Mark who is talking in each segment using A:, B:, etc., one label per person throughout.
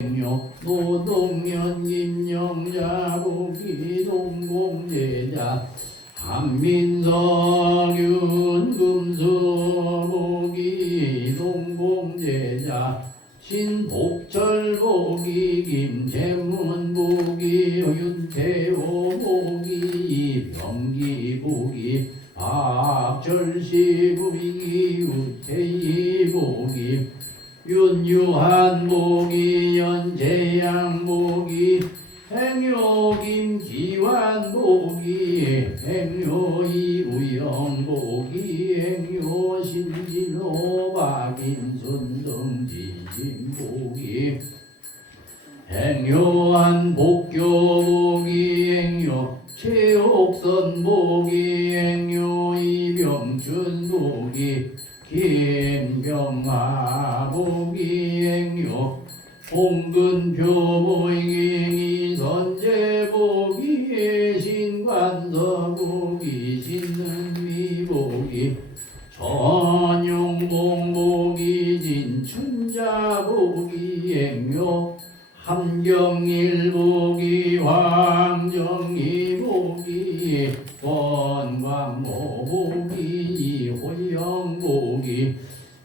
A: 요 노동년 김영자 보기 동공제자 한민석윤 금수 보기 동공제자 신복철 보기 김재문 보기 윤태호 보기 병기 보기 등지진 보기. 행요한 복교 보기 행요 최옥선 보기 행요 김경아 보기 행요 홍근표 보기 이 전용봉 보기 진춘자 보기 행요. 함경일 보기 황정희 보기 권광모 보기 호영 보기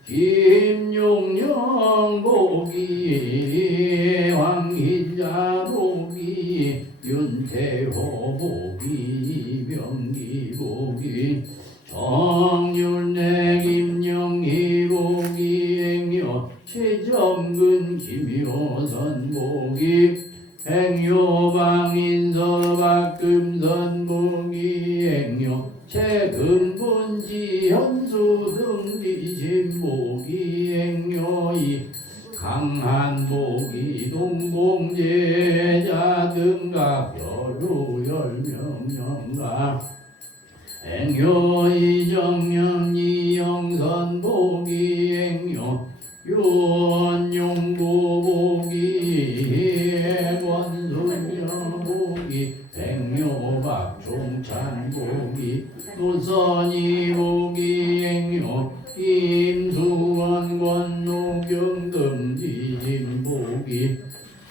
A: 김용영 보기 황희자 보기 윤태호 보기 이병기 보기 정 선 보기 행여방인 서 박금선 보기 행여 최근본지 현수 등리신 보기 행여이 강한 보기 동공제자 등각 여루 열명령가 행여 이정명 이영선 보기 행여 윤용 보기 노선이 보기 행여 김수원 권노경 금지진 보기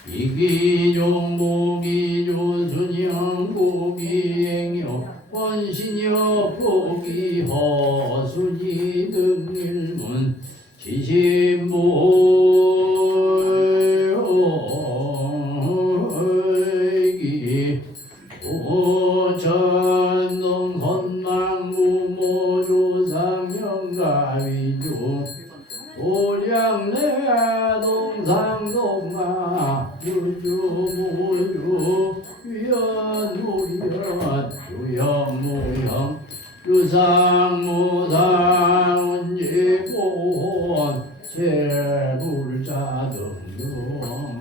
A: 이기종 보기 조 순영 보기 행여 원신여 보기 허순이 등일문 지심보 선망부모 조상영가위조 오량내 동상동마 유주무유 유연무연 유영무영 유상무상 운지본 제불자등용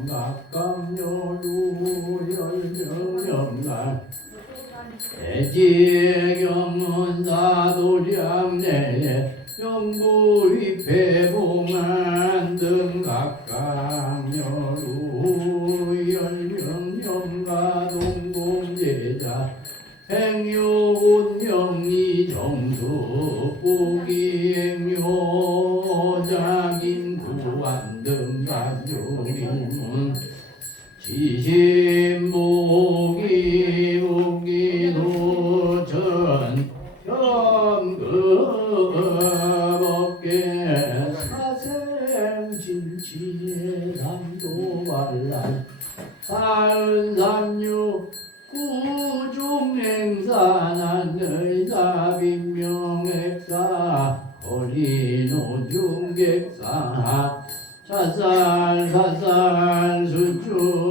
A: 각감여루 열명영날 대지경문 사도량내 영부위패봉안 등 각각여루 열명영가 동공제자 행요운명리 정수 보기 행요 자 김 구한 등 간요일문 지심 현금업계 사생진치의 삼도발랄 사은삼육 구중행사 난의사 빈명액사 거리노중객사 사살 사살 수중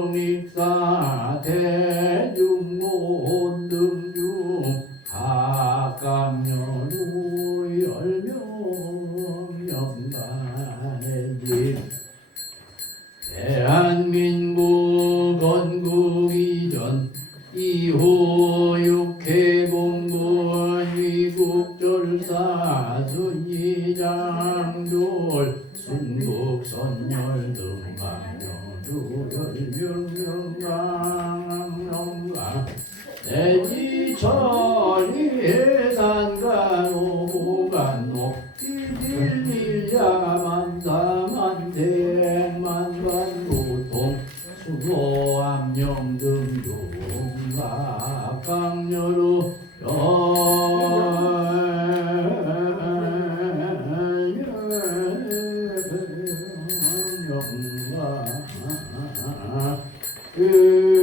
A: 이후 육해공군 위국절사 순이장돌 순국선열 등 강령주 열명명강령가 내지천 그